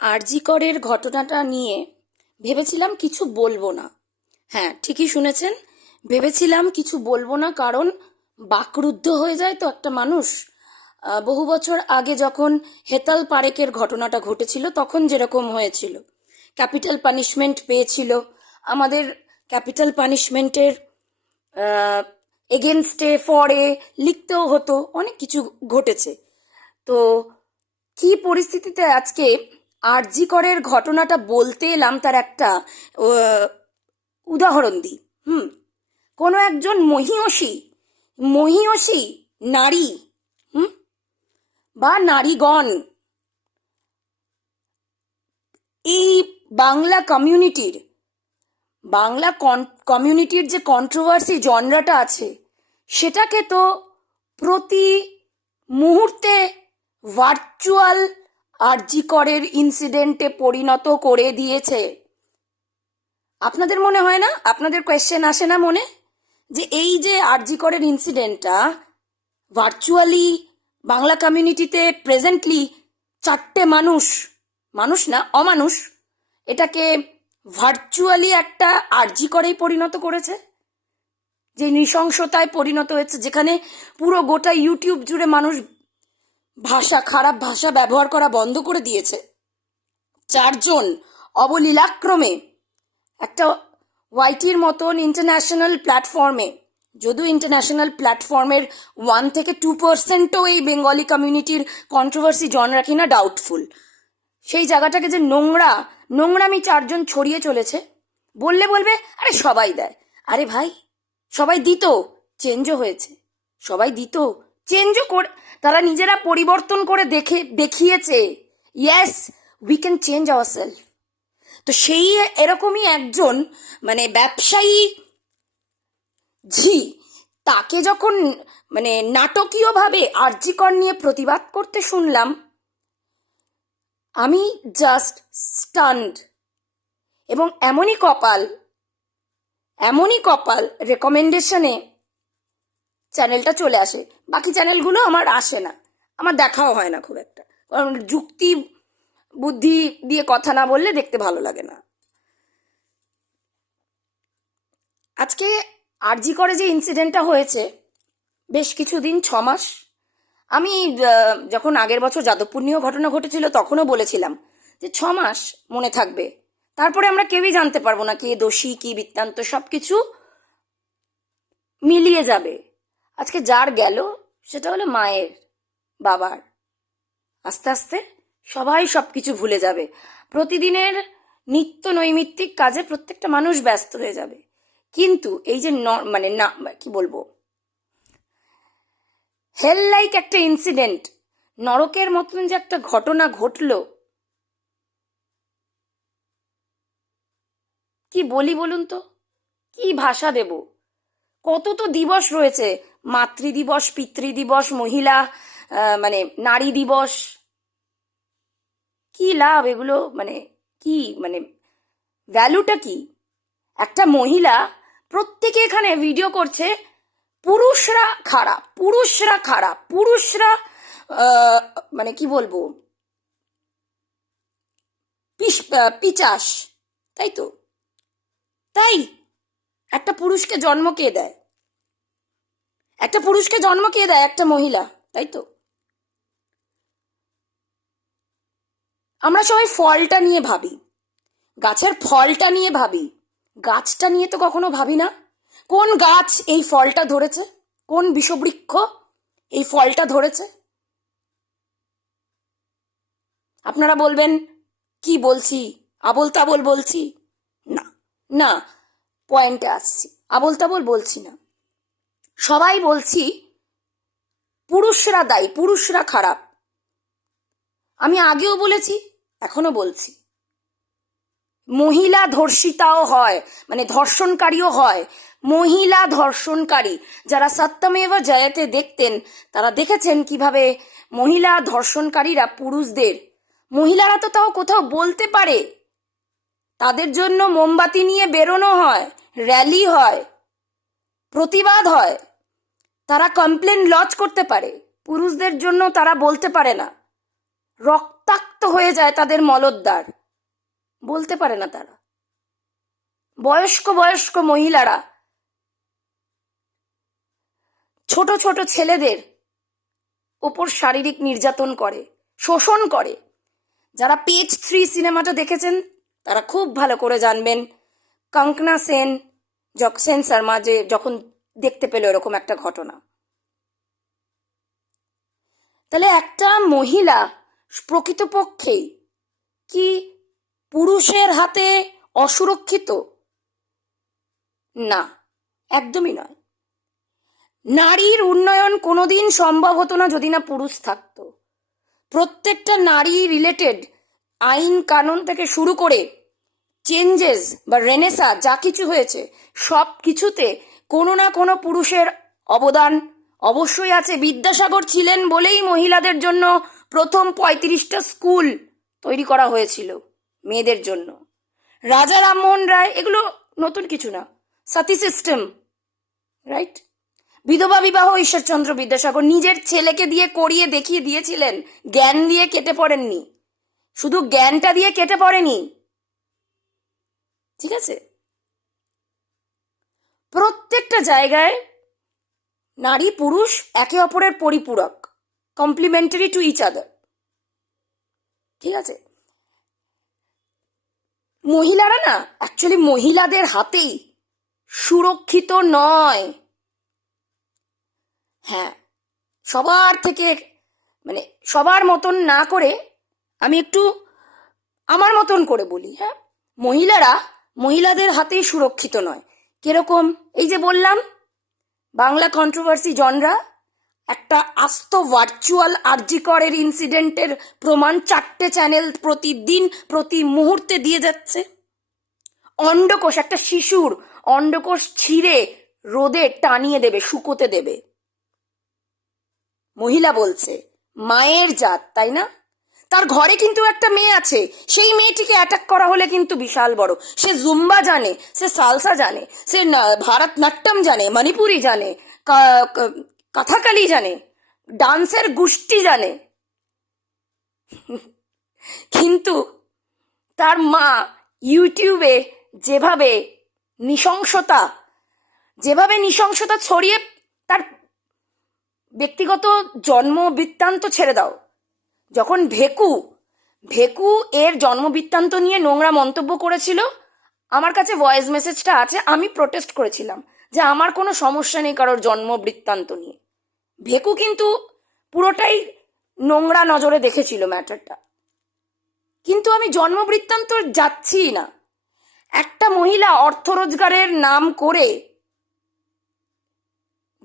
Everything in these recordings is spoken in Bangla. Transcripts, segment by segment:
আরজি করের ঘটনাটা নিয়ে ভেবেছিলাম কিছু বলবো না। হ্যাঁ, ঠিকই শুনেছেন, ভেবেছিলাম কিছু বলবো না, কারণ বাকরুদ্ধ হয়ে যায় তো একটা মানুষ। বহু বছর আগে যখন হেতাল পারেকের ঘটনাটা ঘটেছিল তখন যেরকম হয়েছিল, ক্যাপিটাল পানিশমেন্ট পেয়েছিল, আমাদের ক্যাপিটাল পানিশমেন্টের এগেনস্টে ফরে লিখতেও হতো, অনেক কিছু ঘটেছে। তো কি পরিস্থিতিতে আজকে আরজি করের ঘটনাটা বলতে এলাম তার একটা উদাহরণ দিই। কোনো একজন মহিয়সী মহিয়সী নারী, হুম বা নারীগণ এই বাংলা কমিউনিটির বাংলা কমিউনিটির যে কন্ট্রোভার্সি জনরাটা আছে সেটাকে তো প্রতি মুহূর্তে ভার্চুয়াল আরজি করের ইনসিডেন্টে পরিণত করে দিয়েছে। আপনাদের মনে হয় না, আপনাদের কোয়েশ্চেন আসে না মনে, যে এই যে আরজি করের ইনসিডেন্টটা ভার্চুয়ালি বাংলা কমিউনিটিতে প্রেজেন্টলি চারটে মানুষ, মানুষ না অমানুষ, এটাকে ভার্চুয়ালি একটা আরজি করেই পরিণত করেছে, যে নৃশংসতায় পরিণত হয়েছে, যেখানে পুরো গোটা ইউটিউব জুড়ে মানুষ খারাপ ভাষা ব্যবহার করা বন্ধ করে দিয়েছে। চারজন অবলীলাক্রমে একটা ওয়াইটির মতন ইন্টারন্যাশনাল প্ল্যাটফর্মে, যদিও ইন্টারন্যাশনাল প্ল্যাটফর্মের 1-2%ও এই বেঙ্গলি কমিউনিটির কন্ট্রোভার্সি জনরা কিনা ডাউটফুল, সেই জায়গাটাকে যে নোংরামি চারজন ছড়িয়ে চলেছে। বললে বলবে আরে সবাই দেয়, আরে ভাই সবাই দিত, চেঞ্জও হয়েছে, সবাই দিত, চেঞ্জও করে, তারা নিজেরা পরিবর্তন করে দেখিয়েছে। Yes, we can change our self. তো সেই এরকমই একজন ব্যবসায়ী ঝি, তাকে যখন নাটকীয়ভাবে আরজি কর নিয়ে প্রতিবাদ করতে শুনলাম, আমি জাস্ট স্টান্ড। এবং এমনই কপাল রেকমেন্ডেশনে চ্যানেলটা চলে আসে, বাকি চ্যানেলগুলো আমার আসে না, আমার দেখাও হয় না খুব একটা, কারণ যুক্তি বুদ্ধি দিয়ে কথা না বললে দেখতে ভালো লাগে না। আজকে আরজি করে যে ইনসিডেন্টটা হয়েছে, বেশ কিছুদিন 6 মাস, আমি যখন আগের বছর যাদবপুর নিয়েও ঘটনা ঘটেছিল তখনও বলেছিলাম যে 6 মাস মনে থাকবে, তারপরে আমরা কেউই জানতে পারবো না কে দোষী কি বৃত্তান্ত, সব কিছু মিলিয়ে যাবে। আজকে যার গেল সেটা হলো মায়ের, বাবার, আস্তে আস্তে সবাই সব কিছু ভুলে যাবে, প্রতিদিনের নিত্য নৈমিত্তিক কাজে প্রত্যেকটা মানুষ ব্যস্ত হয়ে যাবে। কিন্তু এই যে না কি বলবো, হেল লাইক একটা ইনসিডেন্ট, নরকের মতন যে একটা ঘটনা ঘটলো, কি বলি বলুন তো, কি ভাষা দেব? কত তো দিবস রয়েছে, মাতৃদিবস, পিতৃদিবস, মহিলা নারী দিবস, কি লাভ এগুলো, কি ভ্যালুটা কি? একটা মহিলা, প্রত্যেকে এখানে ভিডিও করছে পুরুষরা খারাপ, পুরুষরা খারাপ, পুরুষরা কি বলবো, পিচাস, তাই তো? তাই একটা পুরুষকে জন্ম কে দেয়? একটা পুরুষকে জন্ম কে দেয়? একটা মহিলা, তাই তো? আমরা সবাই ফলটা নিয়ে ভাবি, গাছের ফলটা নিয়ে ভাবি, গাছটা নিয়ে তো কখনো ভাবি না কোন গাছ এই ফলটা ধরেছে, কোন বিষবৃক্ষ এই ফলটা ধরেছে। আপনারা বলবেন কি বলছি, আবোল তাবোল বলছি? না, না, পয়েন্টে আসছি, আবোল তাবোল বলছি না। সবাই বলছি পুরুষরা দায়ী, পুরুষরা খারাপ। আমি আগেও বলেছি, এখনো বলছি, মহিলা ধর্ষিতাও হয়, ধর্ষণকারীও হয়। মহিলা ধর্ষণকারী যারা সত্যমেব জয়তে দেখতেন, তারা দেখেছেন কিভাবে মহিলা ধর্ষণকারীরা পুরুষদের, মহিলারা তো তাও কোথাও বলতে পারে, তাদের জন্য মোমবাতি নিয়ে বেরোনো হয়, র্যালি হয়, প্রতিবাদ হয়, তারা কমপ্লেন লজ করতে পারে। পুরুষদের জন্য তারা বলতে পারে না, রক্তাক্ত হয়ে যায় তাদের মলদ্বার, বলতে পারে না তারা। বয়স্ক বয়স্ক মহিলারা ছোট ছোট ছেলেদের ওপর শারীরিক নির্যাতন করে, শোষণ করে। যারা পেজ 3 সিনেমাটা দেখেছেন তারা খুব ভালো করে জানবেন কঙ্কনা সেন সেন শর্মা যে যখন দেখতে পেল এরকম একটা ঘটনা। তাহলে একটা মহিলা প্রকৃতপক্ষেই কি পুরুষের হাতে অসুরক্ষিত? না, একদমই নয়। নারীর উন্নয়ন কোনোদিন সম্ভব হতো না যদি না পুরুষ থাকতো। প্রত্যেকটা নারী রিলেটেড আইন কানুন থেকে শুরু করে চেঞ্জেস বা রেনেসা যা কিছু হয়েছে সব কিছুতে কোনো না কোনো পুরুষের অবদান অবশ্যই আছে। বিদ্যাসাগর ছিলেন বলেই মহিলাদের জন্য প্রথম 35টা স্কুল তৈরি করা হয়েছিল মেয়েদের জন্য। রাজা রামমোহন রায়, এগুলো নতুন কিছু না, সতী সিস্টেম, রাইট? বিধবা বিবাহ ঈশ্বরচন্দ্র বিদ্যাসাগর নিজের ছেলেকে দিয়ে করিয়ে দেখিয়ে দিয়েছিলেন। জ্ঞান দিয়ে কেটে পড়েননি, শুধু জ্ঞানটা দিয়ে কেটে পড়েনি, ঠিক আছে? প্রত্যেকটা জায়গায় নারী পুরুষ একে অপরের পরিপূরক, কমপ্লিমেন্টারি টু ইচ আদার, ঠিক আছে? মহিলারা না অ্যাকচুয়ালি মহিলাদের হাতেই সুরক্ষিত নয়। হ্যাঁ, সবার থেকে মানে সবার মতন না করে আমি একটু আমার মতন করে বলি। হ্যাঁ, মহিলাদের হাতেই সুরক্ষিত নয়। কিরকম? এই যে বললাম বাংলা কন্ট্রোভার্সি জনরা একটা আস্ত ভার্চুয়াল আরজিকরের ইনসিডেন্টের প্রমাণ 4টে চ্যানেল প্রতিদিন প্রতি মুহূর্তে দিয়ে যাচ্ছে। অন্ডকোষ, একটা শিশুর অন্ডকোষ ছিঁড়ে রোদে টানিয়ে দেবে, শুকোতে দেবে। মহিলা বলছে মায়ের জাত, তাই না? তার ঘরে কিন্তু একটা মেয়ে আছে, সেই মেয়েটিকে অ্যাটাক করা হলে কিন্তু বিশাল বড়। সে জুম্বা জানে, সে সালসা জানে, সে ভারতনাট্যম জানে, মণিপুরি জানে, কথাকালি জানে, ডান্সের গোষ্ঠী জানে, কিন্তু তার মা ইউটিউবে যেভাবে নৃশংসতা ছড়িয়ে তার ব্যক্তিগত জন্ম বৃত্তান্ত ছেড়ে দাও। যখন ভেকু এর জন্ম বৃত্তান্ত নিয়ে নোংরা মন্তব্য করেছিল, আমার কাছে ভয়েস মেসেজটা আছে, আমি প্রোটেস্ট করেছিলাম যে আমার কোনো সমস্যা নেই কারোর জন্ম বৃত্তান্ত নিয়ে। ভেকু কিন্তু পুরোটাই নোংরা নজরে দেখেছিল ম্যাটারটা, কিন্তু আমি জন্ম বৃত্তান্ত যাচ্ছি না। একটা মহিলা অর্থ রোজগারের নাম করে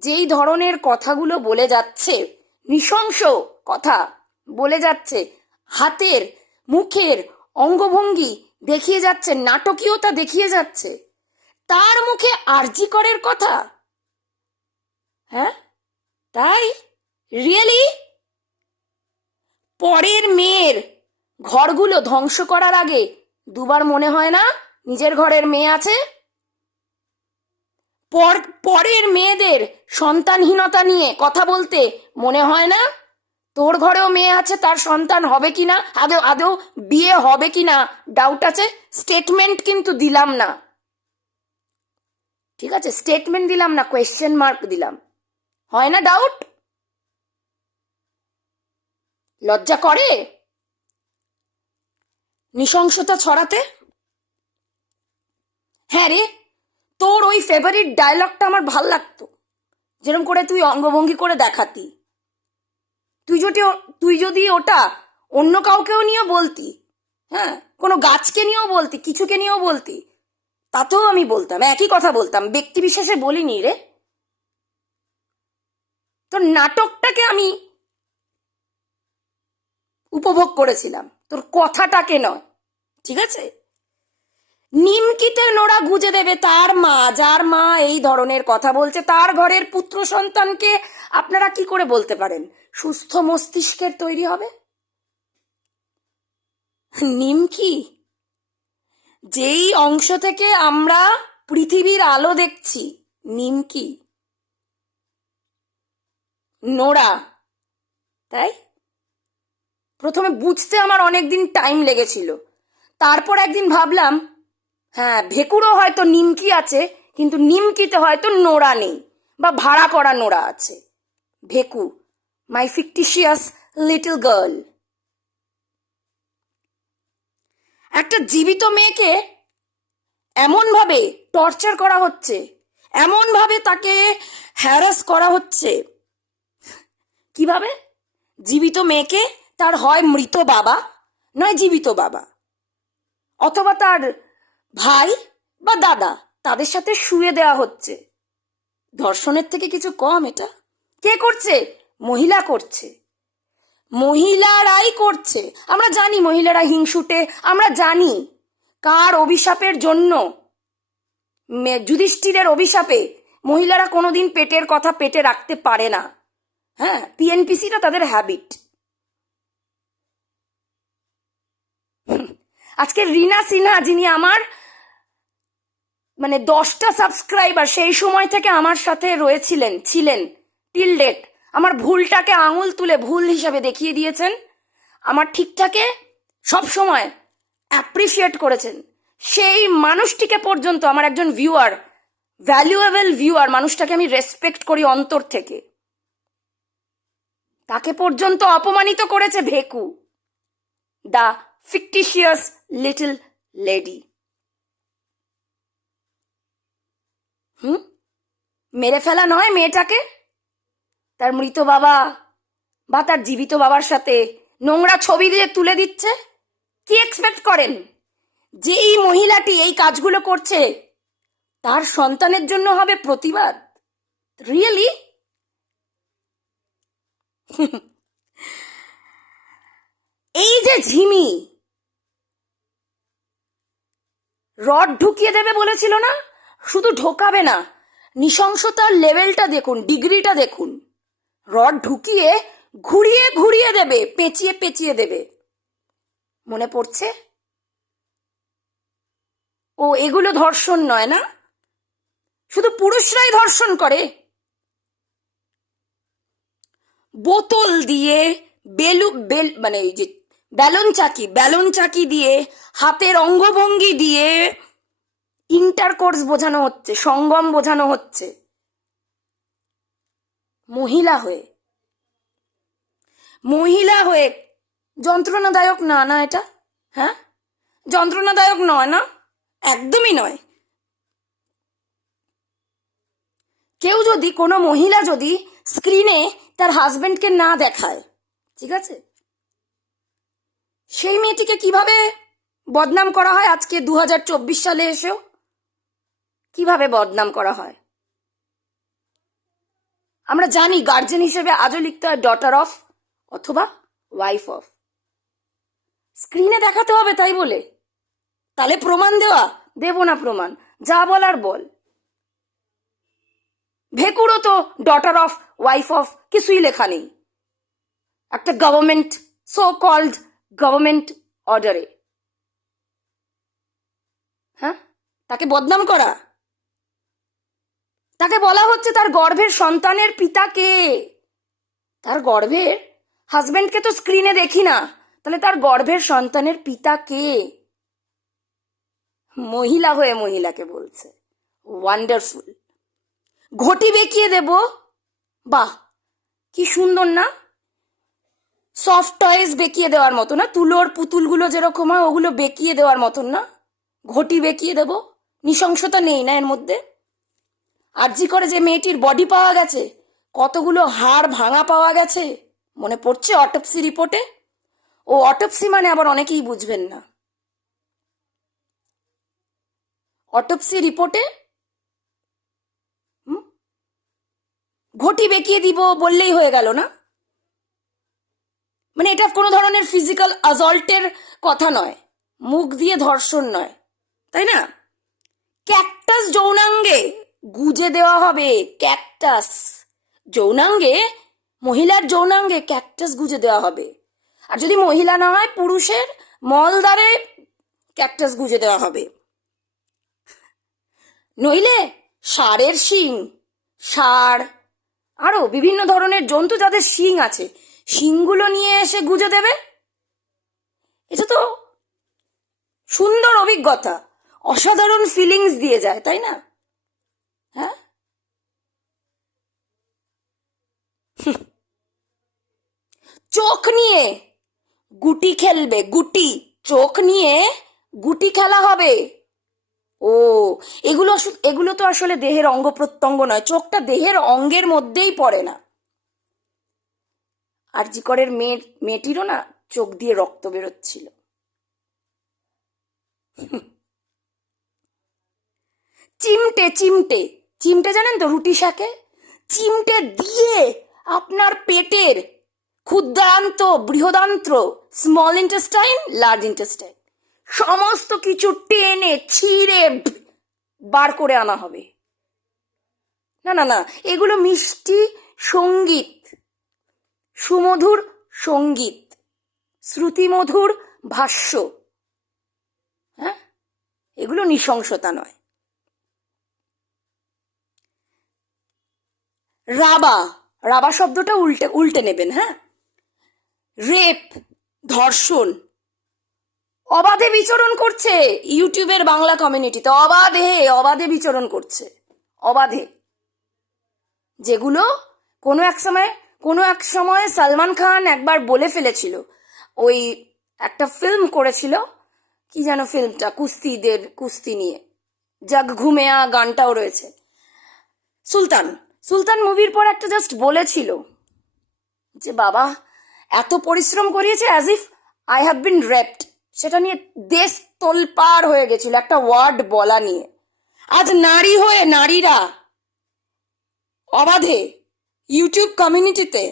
যেই ধরনের কথাগুলো বলে যাচ্ছে, নৃশংস কথা বলে যাচ্ছে, হাতের মুখের অঙ্গভঙ্গি দেখিয়ে যাচ্ছে, নাটকীয়তা দেখিয়ে যাচ্ছে, তার মুখে আরজি করের কথা। হ্যাঁ, তাই রিয়েলি পরের মেয়ের ঘরগুলো ধ্বংস করার আগে দুবার মনে হয় না নিজের ঘরের মেয়ে আছে? পরের মেয়েদের সন্তানহীনতা নিয়ে কথা বলতে মনে হয় না তোর ঘরেও মেয়ে আছে, তার সন্তান হবে কিনা, আদৌ বিয়ে হবে কিনা ডাউট আছে? স্টেটমেন্ট কিন্তু দিলাম না, ঠিক আছে? স্টেটমেন্ট দিলাম না, কোয়েশ্চেন মার্ক দিলাম। হয় না ডাউট? লজ্জা করে নৃশংসতা ছড়াতে? হ্যাঁ রে, তোর ওই ফেভারিট ডায়লগটা আমার ভাল লাগতো, যেরকম করে তুই অঙ্গভঙ্গি করে দেখাতি। তুই যদি ওটা অন্য কাউকেও নিয়েও বলতি, হ্যাঁ, কোনো গাছকে নিয়েও বলতি, কিছুকে নিয়েও বলতি, তাতেও আমি বলতাম, একই কথা বলতাম, ব্যক্তি বিশেষে বলিনি রে। তোর নাটকটাকে আমি উপভোগ করেছিলাম, তোর কথাটাকে নয়, ঠিক আছে? নিমকিতে নোড়া গুঁজে দেবে তার মা, যার মা এই ধরনের কথা বলছে, তার ঘরের পুত্র সন্তানকে আপনারা কি করে বলতে পারেন সুস্থ মস্তিষ্কের তৈরি হবে? নিমকি, যেই অংশ থেকে আমরা পৃথিবীর আলো দেখছি, নিমকি, নোড়া, তাই প্রথমে বুঝতে আমার অনেক দিন টাইম লেগেছিল। তারপর একদিন ভাবলাম, হ্যাঁ, ভেকুরও হয়তো নিমকি আছে, কিন্তু নিমকিতে হয়তো নোড়া নেই, বা ভাড়া করা নোড়া আছে। ভেকু, মাই ফিকটিশিয়াস লিটল গার্ল। একটা জীবিত মেয়েকে এমনভাবে টর্চার করা হচ্ছে, এমনভাবে তাকে হ্যারাস করা হচ্ছে। কিভাবে? জীবিত মেয়েকে তার হয় মৃত বাবা, নয় জীবিত বাবা, অথবা তার ভাই বা দাদা, তাদের সাথে শুয়ে দেওয়া হচ্ছে। ধর্ষণের থেকে কিছু কম এটা? কে করছে? মহিলা করছে, মহিলারাই করছে। আমরা জানি মহিলারা হিংসুটে, আমরা জানি কার অভিশাপের জন্য, যুধিষ্ঠিরের অভিশাপে মহিলারা কোনোদিন পেটের কথা পেটে রাখতে পারে না। হ্যাঁ, পিএনপিসিটা তাদের হ্যাবিট। আজকে রিনা সিনহা, যিনি আমার 10টা সাবস্ক্রাইবার, সেই সময় থেকে আমার সাথে ছিলেন টিল ডেট, আমার ভুলটাকে আঙুল তুলে ভুল হিসাবে দেখিয়ে দিয়েছেন, আমার ঠিকঠাকে সব সময় অ্যাপ্রিসিয়েট করেছেন। সেই মানুষটিকে পর্যন্ত, আমার একজন ভিউয়ার, ভ্যালুয়েবল ভিউয়ার, মানুষটাকে আমি রেসপেক্ট করি অন্তর থেকে, তাকে পর্যন্ত অপমানিত করেছে ভেকু, দ্য ফিকটিশিয়াস লিটল লেডি। মেরে ফেলা নয় মেয়েটাকে, তার মৃত বাবা বা তার জীবিত বাবার সাথে নোংরা ছবি দিয়ে তুলে দিচ্ছে। কি এক্সপেক্ট করেন? যে এই মহিলাটি এই কাজগুলো করছে, তার সন্তানের জন্য হবে প্রতিবাদ? রিয়েলি? এই যে ঝিমি রড ঢুকিয়ে দেবে বলেছিল না, শুধু ঢোকাবে না, নৃশংসতার লেভেলটা দেখুন, ডিগ্রিটা দেখুন। রড ঢুকিয়ে ঘুরিয়ে ঘুরিয়ে দেবে, পেঁচিয়ে পেঁচিয়ে দেবে। মনে পড়ছে? ও, এগুলো ধর্ষণ নয় না? শুধু পুরুষরাই ধর্ষণ করে? বোতল দিয়ে, এই যে ব্যালন চাকি দিয়ে, হাতের অঙ্গভঙ্গি দিয়ে ইন্টারকোর্স বোঝানো হচ্ছে, সঙ্গম বোঝানো হচ্ছে, মহিলা হয়ে। যন্ত্রণাদায়ক না? না এটা? হ্যাঁ, যন্ত্রণাদায়ক নয় না? একদমই নয়। কেউ যদি, কোনো মহিলা যদি স্ক্রিনে তার হাজবেন্ডকে না দেখায়, ঠিক আছে, সেই মেয়েটিকে কিভাবে বদনাম করা হয় আজকে 2024 সালে এসেও? কিভাবে বদনাম করা হয়? আমরা জানি গার্জেন হিসেবে আজও লিখতে হয় ডটার অফ অথবা ওয়াইফ অফ। স্ক্রিনে দেখাতে হবে তাই বলে? তাহলে প্রমাণ দেব না প্রমাণ, যা বলার বল। ভেকুরও তো ডটার অফ ওয়াইফ অফ কিছুই লেখা নেই একটা গভর্নমেন্ট, সো কল্ড গভর্নমেন্ট অর্ডারে। হ্যাঁ, তাকে বদনাম করা? তাকে বলা হচ্ছে তার গর্ভের সন্তানের পিতা কে? তার গর্ভের হাজবেন্ডকে তো স্ক্রিনে দেখি না, তাহলে তার গর্ভের সন্তানের পিতা কে? মহিলা হয়ে মহিলাকে বলছে। ওয়ান্ডারফুল। ঘটি বেঁকিয়ে দেব, বাহ, কি সুন্দর না? সফট টয়েস বেঁকিয়ে দেওয়ার মতো না? তুলোর পুতুলগুলো যেরকম হয় ওগুলো বেঁকিয়ে দেওয়ার মতন না? ঘটি বেঁকিয়ে দেব। নৃশংসতা নেই না এর মধ্যে? আরজি করে যে মেয়েটির বডি পাওয়া গেছে, কতগুলো হাড় ভাঙা পাওয়া গেছে, মনে পড়ছে অটোপসি রিপোর্টে? ও অটোপসি মানে আবার অনেকেই বুঝবেন না। অটোপসি রিপোর্টে ঘটি বেঁকিয়ে দিব বললেই হয়ে গেল না? মানে এটা কোনো ধরনের ফিজিক্যাল অ্যাসল্টের কথা নয়, মুখ দিয়ে ধর্ষণ নয়, তাই না? ক্যাকটাস যৌনাঙ্গে গুজে দেওয়া হবে, ক্যাকটাস যৌনাঙ্গে, মহিলার যৌনাঙ্গে ক্যাকটাস গুজে দেওয়া হবে। আর যদি মহিলা না হয়, পুরুষের মলদ্বারে ক্যাকটাস গুজে দেওয়া হবে। নইলে ষাঁড়ের শিং, ষাঁড়, আরো বিভিন্ন ধরনের জন্তু যাদের শিং আছে, শিংগুলো নিয়ে এসে গুজে দেবে। এটা তো সুন্দর অভিজ্ঞতা, অসাধারণ ফিলিংস দিয়ে যায়, তাই না? হ্যাঁ, চোখ নিয়ে গুটি খেলবে, গুটি, চোখ নিয়ে গুটি খেলা হবে। ও, এগুলো তো আসলে দেহের অঙ্গ প্রত্যঙ্গ নয়, চোখটা দেহের অঙ্গের মধ্যেই পড়ে না। আরজিকরের মেয়েটিরও না চোখ দিয়ে রক্ত বেরোচ্ছিল। চিমটে চিমটে চিমটে জানেন তো, রুটি শাকে চিমটে দিয়ে আপনার পেটের ক্ষুদ্রান্ত, বৃহদান্ত্র, স্মল ইন্টেস্টাইন, লার্জ ইন্টেস্টাইন সমস্ত কিছু টেনে ছিঁড়ে বার করে আনা হবে। না না না, এগুলো মিষ্টি সঙ্গীত, সুমধুর সঙ্গীত, শ্রুতিমধুর ভাষ্য। হ্যাঁ, এগুলো নৃশংসতা নয়। রাবা, রাবা শব্দটা উল্টে উল্টে নেবেন। হ্যাঁ, রেপ, ধর্ষণ অবাধে বিচরণ করছে ইউটিউবের বাংলা কমিউনিটিতে, অবাধে অবাধে বিচরণ করছে, অবাধে। যেগুলো কোনো এক সময় সালমান খান একবার বলে ফেলেছিল, ওই একটা ফিল্ম করেছিল, কি যেন ফিল্মটা, কুস্তি নিয়ে, জাগ ঘুমেয়া গানটাও রয়েছে। সুলতান, সুলতান মুভির পর একটা জাস্ট বলেছিল যে বাবা এত পরিশ্রম করিয়েছে, as if I have been raped. সেটা নিয়ে দেশ তোলপাড় হয়ে গেছিল একটা ওয়ার্ড বলা নিয়ে। আজ নারী হয়ে নারীরা অবাধে ইউটিউব কমিউনিটিতে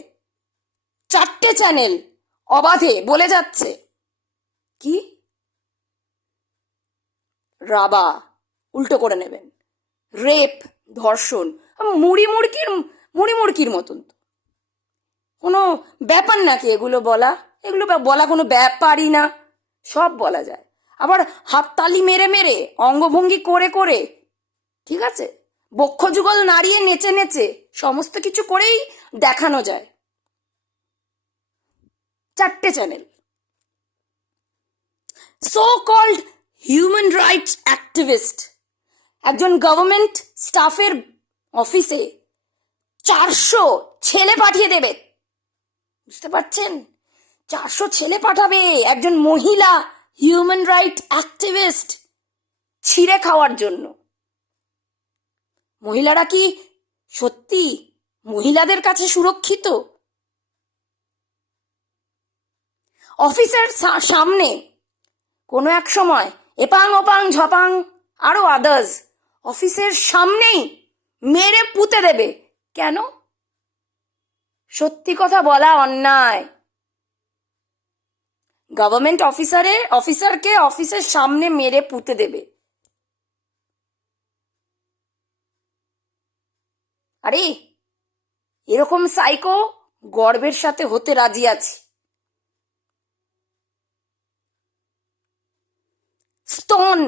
4টে চ্যানেল অবাধে বলে যাচ্ছে কি রাবা, উল্টো করে নেবেন, রেপ, ধর্ষণ, মুড়ি মুড়কির মতন। কোনো ব্যাপার নাকি এগুলো বলা? এগুলো বলা কোনো ব্যাপারই না, সব বলা যায়। আবার হাততালি মেরে মেরে, অঙ্গভঙ্গি করে করে, ঠিক আছে, বক্ষযুগল নাড়িয়ে নেচে নেচে সমস্ত কিছু করেই দেখানো যায়। 4টে channel. So called human rights activist একজন গভর্নমেন্ট স্টাফের অফিসে 400 ছেলে পাঠিয়ে দেবে, বুঝতে পারছেন? 400 ছেলে পাঠাবে একজন মহিলা হিউম্যান রাইট অ্যাক্টিভিস্ট ছিঁড়ে খাওয়ার জন্য। মহিলারা কি সত্যি মহিলাদের কাছে সুরক্ষিত? অফিসের সামনে কোনো এক সময় এপাং ওপাং ঝপাং আরো আদার্স অফিসের সামনেই মেরে পুঁতে দেবে। কেন? সত্যি কথা বলা অন্যায়। গভর্নমেন্ট অফিসারকে অফিসের সামনে মেরে পুঁতে দেবে। আরে এরকম সাইকো গর্বের সাথে হতে রাজি আছি। স্তন,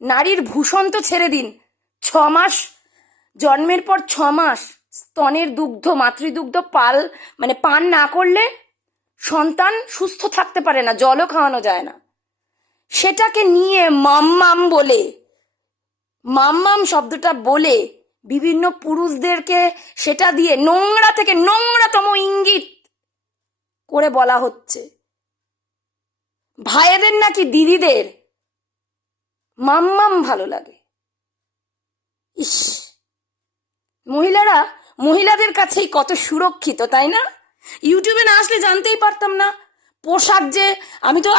নারীর ভূষণ তো ছেড়ে দিন, 6 মাস, জন্মের পর 6 মাস স্তনের দুগ্ধ, মাতৃদুগ্ধ পান না করলে সন্তান সুস্থ থাকতে পারে না, জলও খাওয়ানো যায় না। সেটাকে নিয়ে মাম্মাম শব্দটা বলে বিভিন্ন পুরুষদেরকে সেটা দিয়ে নোংরা থেকে নোংরাতম ইঙ্গিত করে বলা হচ্ছে ভাইদের নাকি দিদিদের মাম্মাম ভালো লাগে। ইস, মহিলাদের কাছেই কত সুরক্ষিত, তাই না? ইউটিউবে না আসলে জানতেই পারতাম না। পোশাক যে, আমি তো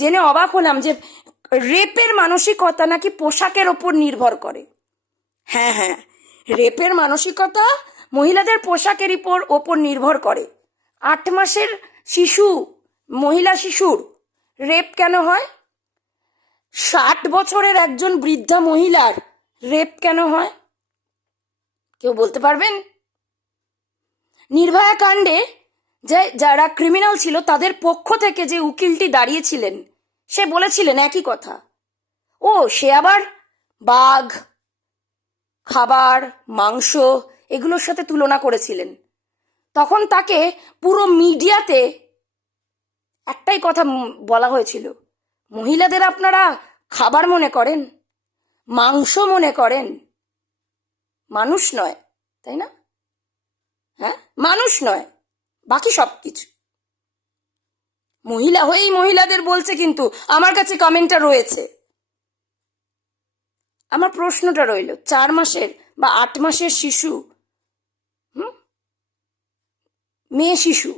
জেনে অবাক হলাম যে রেপের মানসিকতা নাকি পোশাকের ওপর নির্ভর করে। হ্যাঁ হ্যাঁ, রেপের মানসিকতা মহিলাদের পোশাকের ওপর নির্ভর করে। 8 মাসের মহিলা শিশুর রেপ কেন হয়? 60 বছরের একজন বৃদ্ধা মহিলার রেপ কেন হয়? কেউ বলতে পারবেন? নির্ভয়া কাণ্ডে যারা ক্রিমিনাল ছিল তাদের পক্ষ থেকে যে উকিলটি দাঁড়িয়েছিলেন, সে বলেছিলেন একই কথা। সে আবার বাঘ, খাবার, মাংস এগুলোর সাথে তুলনা করেছিলেন। তখন তাকে পুরো মিডিয়াতে একটাই কথা বলা হয়েছিল, মহিলাদের আপনারা খাবার মনে করেন, মাংস মনে করেন, মানুষ নয়, তাই না? হ্যাঁ, মানুষ নয়, বাকি সব কিছু। মহিলা হয়েই মহিলাদের বলছে, কিন্তু আমার কাছে কমেন্টটা রয়েছে। আমার প্রশ্নটা রইল, 4 মাসের বা 8 মাসের শিশু, মেয়ে শিশু,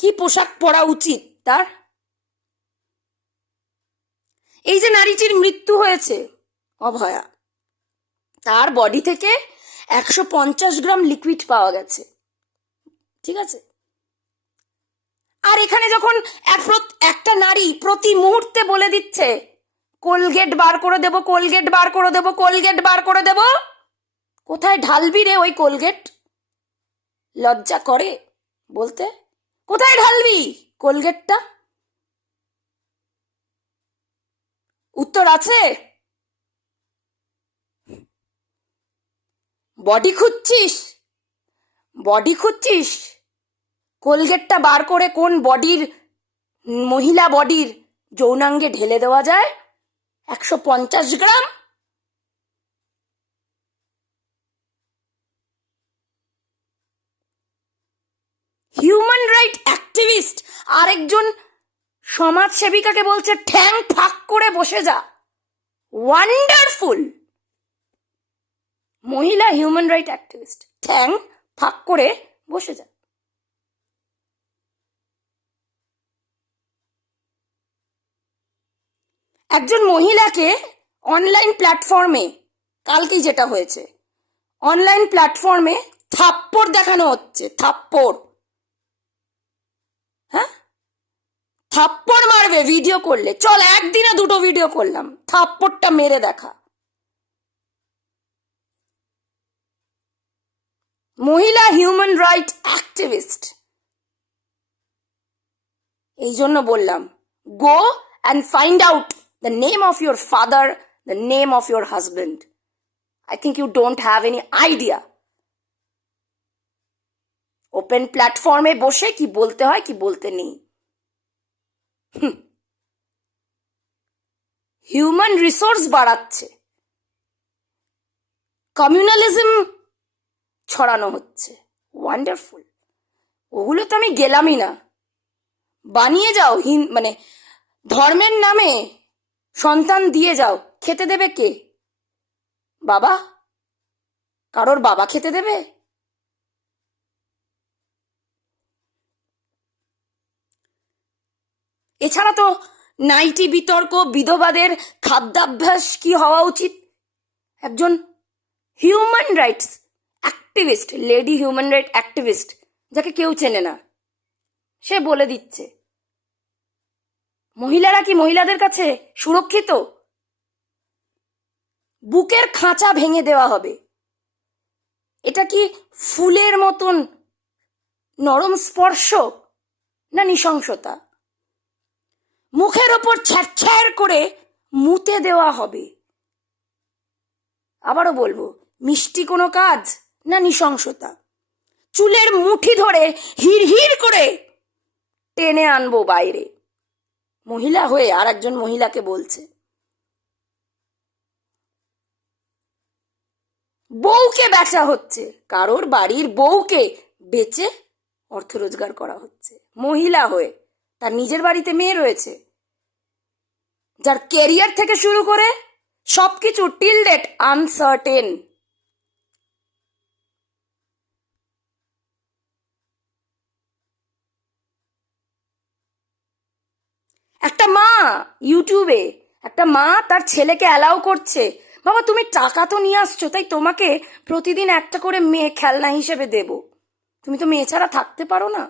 কি পোশাক পরা উচিত তার? এই যে নারীটির মৃত্যু হয়েছে, অভয়া, তার বডি থেকে 150 গ্রাম লিকুইড পাওয়া গেছে, ঠিক আছে? আর এখানে যখন একটা নারী প্রতি মুহূর্তে বলে দিচ্ছে কোলগেট বার করে দেব, কোলগেট বার করে দেব, কোলগেট বার করে দেব, কোথায় ঢালবি রে ওই কোলগেট? লজ্জা করে বলতে? কোথায় ঢালবি কোলগেটটা? উত্তর আছে? বডি খুঁজছিস? বডি খুঁজছিস? কোলগেটটা বার করে কোন বডির, মহিলা বডির যৌনাঙ্গে ঢেলে দেওয়া যায় 150 গ্রাম? হিউম্যান রাইট অ্যাক্টিভিস্ট আরেকজন সমাজ সেবিকাকে বলছে ঠ্যাং ফাঁক করে বসে যা। ওয়ান্ডারফুল! মহিলা হিউম্যান রাইট অ্যাক্টিভিস্ট, ঠ্যাং ফাঁক করে বসে যা। একজন মহিলাকে অনলাইন প্ল্যাটফর্মে, কালকেই যেটা হয়েছে, অনলাইন প্ল্যাটফর্মে থাপ্পড় দেখানো হচ্ছে, থাপ্পড়। হ্যাঁ, থাপ্পড় মারবে ভিডিও করলে, চল একদিনে 2টো ভিডিও করলাম, থাপ্পড়টা মেরে দেখা। মহিলা হিউম্যান রাইট অ্যাক্টিভিস্ট। এই জন্য বললাম, go and find out the name of your father, the name of your husband. I think you don't have any idea. Open প্ল্যাটফর্মে বসে কি বলতে হয়, কি বলতে নেই। হিউম্যান রিসোর্স বাড়াচ্ছে, কমিউনালিজম ছড়ানো হচ্ছে। ওয়ান্ডারফুল! ওগুলো তো আমি গেলামই না। বানিয়ে যাও, মানে ধর্মের নামে সন্তান দিয়ে যাও, খেতে দেবে কে? বাবা? কারোর বাবা খেতে দেবে? এছাড়া তো নাইটি বিতর্ক, বিধবাদের খাদ্যাভ্যাস কি হওয়া উচিত, একজন human rights activist, lady human right activist, যাকে কেউ চেনে না, সে বলে দিচ্ছে। মহিলারা কি মহিলাদের কাছে সুরক্ষিত? বুকের খাঁচা ভেঙে দেওয়া হবে। এটা কি ফুলের মতন নরম স্পর্শ না নৃশংসতা? মুখের ওপর ছ্যাঁড় করে মুতে দেওয়া হবে। আবারও বলবো, মিষ্টি কোনো কাজ না নৃশংসতা? চুলের মুঠি ধরে হিড় করে টেনে আনবো বাইরে। মহিলা হয়ে আর একজন মহিলাকে বলছে। বউকে বেচা হচ্ছে, কারোর বাড়ির বউকে বেচে অর্থ রোজগার করা হচ্ছে মহিলা হয়ে। তার নিজের বাড়িতে মেয়ে রয়েছে, যার কেরিয়ার থেকে শুরু করে সবকিছু টিল ডেট আনসার্টেন। একটা মা ইউটিউবে, একটা মা তার ছেলেকে অ্যালাউ করছে, বাবা তুমি টাকা তো নিয়ে আসছো, তাই তোমাকে প্রতিদিন একটা করে মেয়ে খেলনা হিসেবে দেব, তুমি তো মেয়ে ছাড়া থাকতে পারো না।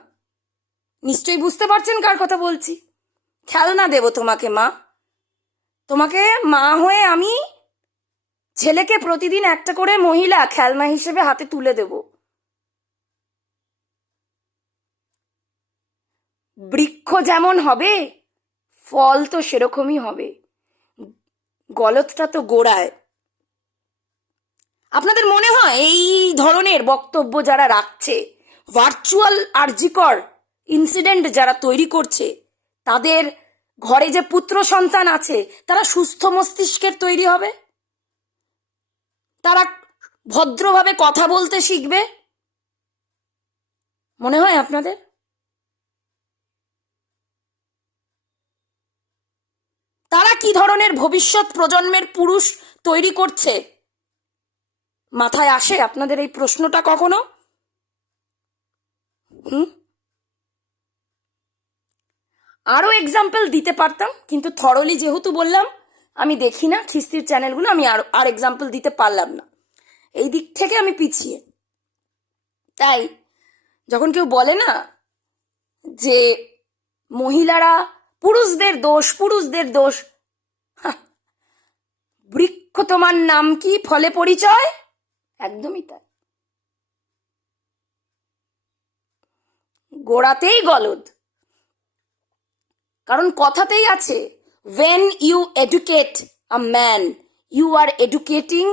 নিশ্চয়ই বুঝতে পারছেন কার কথা বলছি। খেলনা দেব তোমাকে মা, তোমাকে মা হয়ে আমি ছেলেকে প্রতিদিন একটা করে মহিলা খেলনা হিসেবে হাতে তুলে দেব। বৃক্ষ যেমন হবে, ফল তো সেরকমই হবে। গলতটা তো গোড়ায়। আপনাদের মনে হয় এই ধরনের বক্তব্য যারা রাখছে, ভার্চুয়াল আরজিকর ইনসিডেন্ট যারা তৈরি করছে, তাদের ঘরে যে পুত্র সন্তান আছে তারা সুস্থ মস্তিষ্কের তৈরি হবে, তারা ভদ্রভাবে কথা বলতে শিখবে। মনে হয় আপনাদের? তারা কি ধরনের ভবিষ্যৎ প্রজন্মের পুরুষ তৈরি করছে মাথায় আসে আপনাদের এই প্রশ্নটা কখনো? আরো এক্সাম্পল দিতে পারতাম, কিন্তু থরলি যেহেতু বললাম আমি দেখি না খিস্তির চ্যানেলগুলো, আমি আর এক্সাম্পল দিতে পারলাম না, এই দিক থেকে আমি পিছিয়ে। তাই যখন কেউ বলে না যে মহিলারা পুরুষদের দোষ, বৃক্ষ তোমার নাম কি ফলে পরিচয়, একদমই তাই। গোড়াতেই গলদ, কারণ কথাতেই আছে when you educate a man you are educating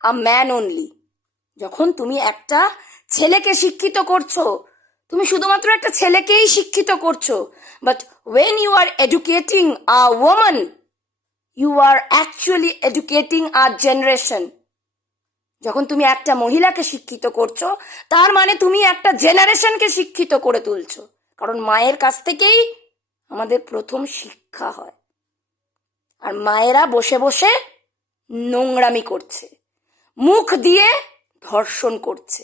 a man only। যখন তুমি একটা ছেলেকে শিক্ষিত করছো, তুমি শুধুমাত্র একটা ছেলেকেই শিক্ষিত করছো, but when you are educating a woman you are actually educating a generation। যখন তুমি একটা মহিলাকে শিক্ষিত করছো তার মানে তুমি একটা জেনারেশনকে শিক্ষিত করে তুলছো, কারণ মায়ের কাছ থেকেই আমাদের প্রথম শিক্ষা হয়। আর মায়েরা বসে বসে নোংরামি করছে, মুখ দিয়ে ধর্ষণ করছে,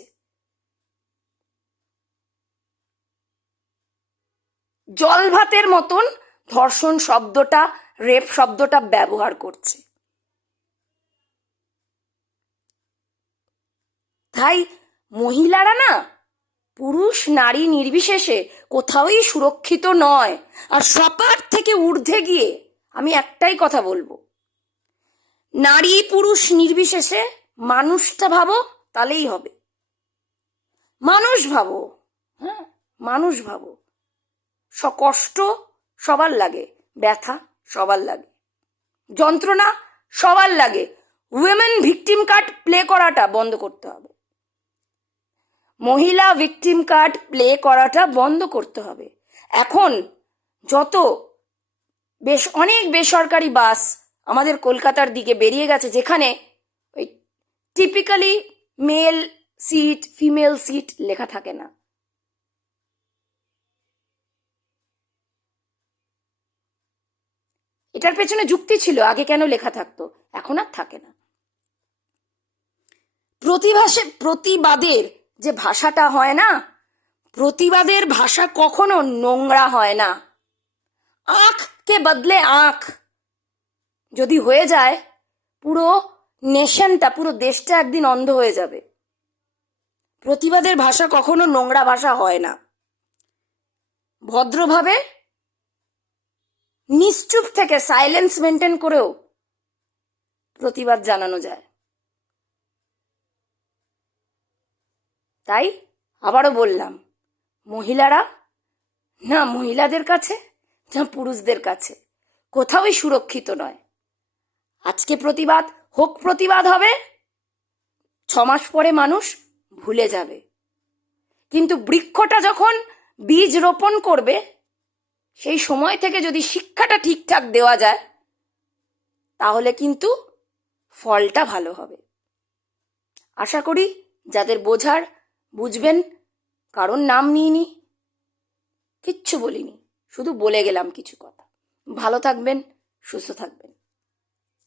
জল ভাতের মতন ধর্ষণ শব্দটা, রেপ শব্দটা ব্যবহার করছে। তাই মহিলারা না পুরুষ নারী নির্বিশেষে কোথাওই সুরক্ষিত নয়। আর সবার থেকে ঊর্ধ্বে গিয়ে আমি একটাই কথা বলবো, নারী পুরুষ নির্বিশেষে মানুষটা ভাবো, তাহলেই হবে। মানুষ ভাবো, হ্যাঁ মানুষ ভাবো। কষ্ট সবার লাগে, ব্যথা সবার লাগে, যন্ত্রণা সবার লাগে। উইমেন ভিকটিম কার্ড প্লে করাটা বন্ধ করতে হবে, মহিলা ভিকটিম কার্ড প্লে করাটা বন্ধ করতে হবে। এখন যত অনেক বেসরকারি বাস আমাদের কলকাতার দিকে বেরিয়ে গেছে, যেখানে ওই typically male seat female seat লেখা থাকে না। এটার পেছনে যুক্তি ছিল, আগে কেন লেখা থাকতো, এখন আর থাকে না। প্রতিবাদের যে ভাষাটা হয় না, প্রতিবাদের ভাষা কখনো নোংরা হয় না। আঁখ কে বদলে আঁখ যদি হয়ে যায়, পুরো নেশনটা, পুরো দেশটা একদিন অন্ধ হয়ে যাবে। প্রতিবাদের ভাষা কখনো নোংরা ভাষা হয় না। ভদ্রভাবে নিশ্চুপ থেকে সাইলেন্স মেনটেন করেও প্রতিবাদ জানানো যায়। তাই আবারও বললাম, মহিলারা না মহিলাদের কাছে না পুরুষদের কাছে কোথাওই সুরক্ষিত নয়। আজকে প্রতিবাদ হোক, প্রতিবাদ হবে, 6 মাস পরে মানুষ ভুলে যাবে। কিন্তু বৃক্ষটা যখন বীজ রোপণ করবে, সেই সময় থেকে যদি শিক্ষাটা ঠিকঠাক দেওয়া যায়, তাহলে কিন্তু ফলটা ভালো হবে। আশা করি যাদের বোঝার বুঝবেন। কারণ নাম নিইনি, কিচ্ছু বলিনি, শুধু বলে গেলাম কিছু কথা। ভালো থাকবেন, সুস্থ থাকবেন।